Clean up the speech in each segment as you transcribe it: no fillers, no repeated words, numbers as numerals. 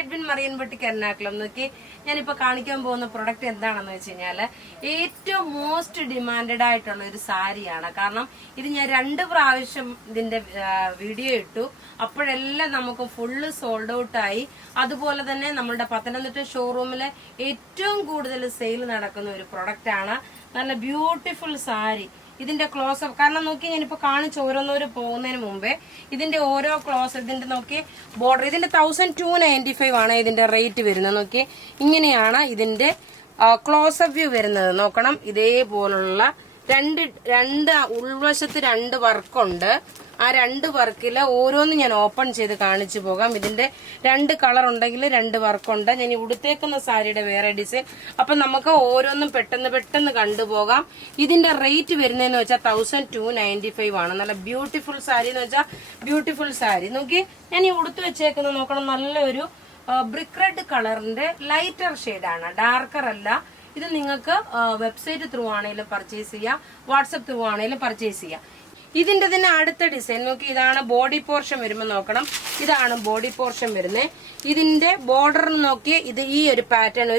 Edwin മറിയൻ boutique Ernakulam. നോക്കി ഞാനിപ്പോ കാണിക്കാൻ പോകുന്ന പ്രൊഡക്റ്റ് എന്താണെന്ന് വെച്ച് കഴിഞ്ഞാല് ഏറ്റവും മോസ്റ്റ് ഡിമാൻഡഡ് ആയിട്ടുള്ള ഒരു സാരിയാണ്. കാരണം ഇത് ഞാൻ 2 പ്രാവശ്യം ഇതിന്റെ വീഡിയോ ഇട്ടു. അപ്പോഴെല്ലാം നമുക്ക് ഫുള്ള് സോൾഡ് ഔട്ട് ആയി. അതുപോലെ തന്നെ നമ്മുടെ പത്തനംതിട്ട ഷോറൂമിലെ ഏറ്റവും കൂടുതൽ സെയിൽ നടക്കുന്ന ഒരു പ്രൊഡക്റ്റ് ആണ്. നല്ല ബ്യൂട്ടിഫുൾ സാരി. ഇതിന്റെ ക്ലോസപ്പ് കാരണം നോക്കി ഞാനിപ്പോ കാണിച്ച് ഓരോന്നോര് പോകുന്നതിന് മുമ്പേ ഇതിന്റെ ഓരോ ക്ലോസ് ഇതിന്റെ നോക്കി ബോർഡർ ഇതിന്റെ 1295 ആണ് ഇതിന്റെ റേറ്റ് വരുന്നത്. നോക്കി ഇങ്ങനെയാണ് ഇതിന്റെ ക്ലോസപ്പ് വ്യൂ വരുന്നത്. നോക്കണം, ഇതേപോലുള്ള രണ്ട് ഉൾവശത്ത് 2 വർക്കുണ്ട്. ആ 2 വർക്കില് ഓരോന്നും ഞാൻ ഓപ്പൺ ചെയ്ത് കാണിച്ചു പോകാം. ഇതിന്റെ 2 കളർ ഉണ്ടെങ്കിൽ 2 വർക്കുണ്ട്. ഞാൻ ഉടുത്തേക്കുന്ന സാരിയുടെ വേറെ ഡിസൈൻ. അപ്പൊ നമുക്ക് ഓരോന്നും പെട്ടെന്ന് കണ്ടുപോകാം. ഇതിന്റെ റേറ്റ് വരുന്നതെന്ന് വെച്ചാൽ 1295 ആണ്. നല്ല ബ്യൂട്ടിഫുൾ സാരി എന്ന് വെച്ചാൽ ബ്യൂട്ടിഫുൾ സാരി. നോക്കി ഞാൻ ഈ ഉടുത്ത് വെച്ചേക്കുന്നത് നോക്കണം, നല്ലൊരു ബ്രിക്ക് റെഡ് കളറിന്റെ ലൈറ്റർ ഷെയ്ഡാണ്, ഡാർക്കർ അല്ല. ഇത് നിങ്ങൾക്ക് വെബ്സൈറ്റ് ത്രൂ ആണെങ്കിലും പർച്ചേസ് ചെയ്യാം, വാട്സപ്പ് ത്രൂ ആണെങ്കിലും പർച്ചേസ് ചെയ്യാം. ഇതിന്റെ തന്നെ അടുത്ത ഡിസൈൻ നോക്കി, ഇതാണ് ബോഡി പോർഷൻ വരുമ്പോൾ നോക്കണം, ഇതാണ് ബോഡി പോർഷൻ വരുന്നത്. ഇതിന്റെ ബോർഡർ നോക്കി ഇത് ഈ ഒരു പാറ്റേൺ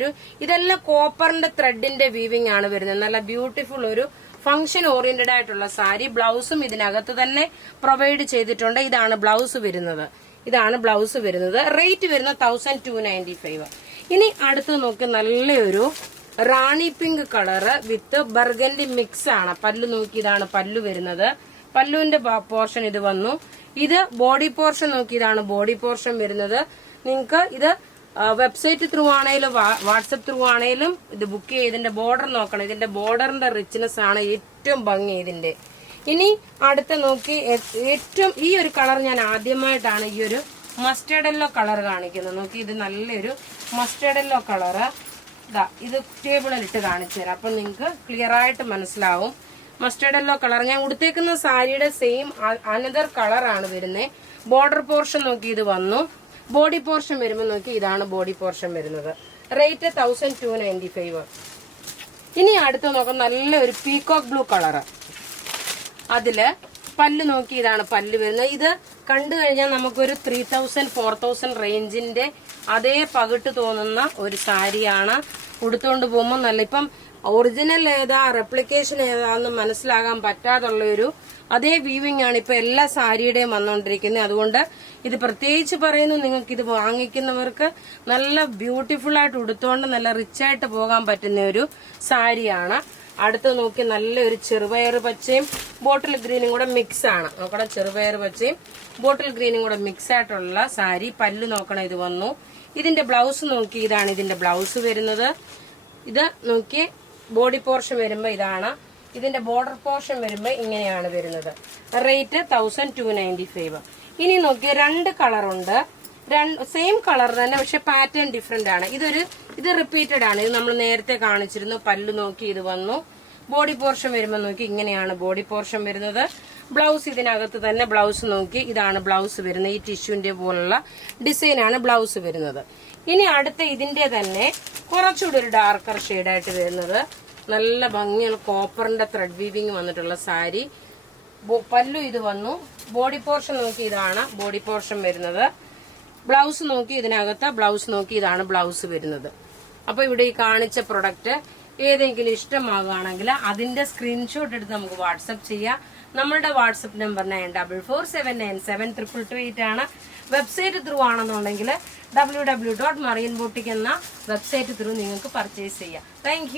ഇതെല്ലാം കോപ്പറിന്റെ ത്രെഡിന്റെ വീവിംഗ് ആണ് വരുന്നത്. നല്ല ബ്യൂട്ടിഫുൾ ഒരു ഫംഗ്ഷൻ ഓറിയന്റഡ് ആയിട്ടുള്ള സാരി. ബ്ലൗസും ഇതിനകത്ത് തന്നെ പ്രൊവൈഡ് ചെയ്തിട്ടുണ്ട്. ഇതാണ് ബ്ലൗസ് വരുന്നത്. റേറ്റ് വരുന്നത് 1295. ഇനി അടുത്ത് നോക്കി നല്ലൊരു റാണി പിങ്ക് കളറ് വിത്ത് ബർഗൻഡി മിക്സ് ആണ്. പല്ലു നോക്കി, ഇതാണ് പല്ലു വരുന്നത്. പല്ലുവിന്റെ പോർഷൻ ഇത് വന്നു. ഇത് ബോഡി പോർഷൻ നോക്കി, ഇതാണ് ബോഡി പോർഷൻ വരുന്നത്. നിങ്ങൾക്ക് ഇത് വെബ്സൈറ്റ് ത്രൂ ആണെങ്കിലും വാട്സപ്പ് ത്രൂ ആണെങ്കിലും ഇത് ബുക്ക് ചെയ്ത് ഇതിന്റെ ബോർഡർ നോക്കണം. ഇതിന്റെ ബോർഡറിന്റെ റിച്ച്നെസ് ആണ് ഏറ്റവും ഭംഗി ഇതിന്റെ. ഇനി അടുത്ത നോക്കി ഏറ്റവും ഈ ഒരു കളർ ഞാൻ ആദ്യമായിട്ടാണ് ഈ ഒരു മസ്റ്റേർഡ് യെല്ലോ കളർ കാണിക്കുന്നത്. നോക്കി, ഇത് നല്ലൊരു മസ്റ്റേർഡ് യെല്ലോ കളറ്. ഇത് ടേബിളിൽ ഇട്ട് കാണിച്ചു തരാം, അപ്പൊ നിങ്ങൾക്ക് ക്ലിയർ ആയിട്ട് മനസ്സിലാവും. മസ്റ്റേർഡ് യെല്ലോ കളർ ഞാൻ ഉടുത്തേക്കുന്ന സാരിയുടെ സെയിം അനദർ കളറാണ് വരുന്നത്. ബോർഡർ പോർഷൻ നോക്കി ഇത് വന്നു. ബോഡി പോർഷൻ വരുമ്പോൾ നോക്കി, ഇതാണ് ബോഡി പോർഷൻ വരുന്നത്. റേറ്റ് 1295. ഇനി അടുത്ത് നോക്കാം, നല്ലൊരു പീകോക്ക് ബ്ലൂ കളറ്. അതില് പല്ല് നോക്കി, ഇതാണ് പല്ല് വരുന്നത്. ഇത് കണ്ടു കഴിഞ്ഞാൽ നമുക്കൊരു 3000 4000 റേഞ്ചിന്റെ അതേ പകിട്ട് തോന്നുന്ന ഒരു സാരിയാണ്. ഉടുത്തോണ്ട് പോകുമ്പോൾ നല്ല ഇപ്പം ഒറിജിനൽ ഏതാ റെപ്ലിക്കേഷൻ ഏതാന്ന് മനസ്സിലാകാൻ പറ്റാതുള്ള അതേ വീവിംഗ് ആണ് ഇപ്പൊ എല്ലാ സാരിയുടെയും വന്നുകൊണ്ടിരിക്കുന്നത്. അതുകൊണ്ട് ഇത് പ്രത്യേകിച്ച് പറയുന്നു, നിങ്ങൾക്ക് ഇത് വാങ്ങിക്കുന്നവർക്ക് നല്ല ബ്യൂട്ടിഫുൾ ആയിട്ട് ഉടുത്തോണ്ട് നല്ല റിച്ച് ആയിട്ട് പോകാൻ പറ്റുന്ന ഒരു സാരിയാണ്. അടുത്ത് നോക്കി നല്ലൊരു ചെറുപയർ പച്ചയും ബോട്ടിൽ ഗ്രീനും കൂടെ മിക്സ് ആണ്. നോക്കണം, ചെറുപയർ പച്ചയും ബോട്ടിൽ ഗ്രീനും കൂടെ മിക്സ് ആയിട്ടുള്ള സാരി. പല്ല് നോക്കണം, ഇത് വന്നു. ഇതിന്റെ ബ്ലൗസ് നോക്കി, ഇതാണ് ഇതിന്റെ ബ്ലൗസ് വരുന്നത്. ഇത് നോക്കി ബോഡി പോർഷൻ വരുമ്പോ ഇതാണ്. ഇതിന്റെ ബോർഡർ പോർഷൻ വരുമ്പോ ഇങ്ങനെയാണ് വരുന്നത്. റേറ്റ് 1295. ഇനി നോക്കി 2 കളറുണ്ട്. സെയിം കളർ തന്നെ, പക്ഷെ പാറ്റേൺ ഡിഫറെന്റ് ആണ്. ഇത് റിപ്പീറ്റഡ് ആണ്. ഇത് നമ്മൾ നേരത്തെ കാണിച്ചിരുന്നു. പല്ല് നോക്കി ഇത് വന്നു. ബോഡി പോർഷൻ വരുമ്പോൾ നോക്കി ഇങ്ങനെയാണ് ബോഡി പോർഷൻ വരുന്നത്. ബ്ലൗസ് ഇതിനകത്ത് തന്നെ. ബ്ലൗസ് നോക്കി, ഇതാണ് ബ്ലൗസ് വരുന്നത്. ഈ ടിഷ്യൂന്റെ പോലുള്ള ഡിസൈനാണ് ബ്ലൗസ് വരുന്നത്. ഇനി അടുത്ത ഇതിന്റെ തന്നെ കുറച്ചുകൂടി ഒരു ഡാർക്കർ ഷെയ്ഡായിട്ട് വരുന്നത്. നല്ല ഭംഗിയുള്ള കോപ്പറിന്റെ ത്രെഡ് വീവിംഗ് വന്നിട്ടുള്ള സാരി. പല്ലു ഇത് വന്നു. ബോഡി പോർഷൻ നോക്കി, ഇതാണ് ബോഡി പോർഷൻ വരുന്നത്. ബ്ലൗസ് നോക്കി ഇതിനകത്ത്, ബ്ലൗസ് നോക്കി ഇതാണ് ബ്ലൗസ് വരുന്നത്. അപ്പൊ ഇവിടെ ഈ കാണിച്ച പ്രൊഡക്റ്റ് ഏതെങ്കിലും ഇഷ്ടമാകുകയാണെങ്കിൽ അതിന്റെ സ്ക്രീൻഷോട്ട് എടുത്ത് നമുക്ക് വാട്സപ്പ് ചെയ്യാം. നമ്മളുടെ വാട്സപ്പ് നമ്പർ 9447972228 ആണ്. വെബ്സൈറ്റ് ത്രൂ ആണെന്നുണ്ടെങ്കിൽ www.marianboutique എന്ന വെബ്സൈറ്റ് ത്രൂ നിങ്ങൾക്ക് പർച്ചേസ് ചെയ്യാം. താങ്ക്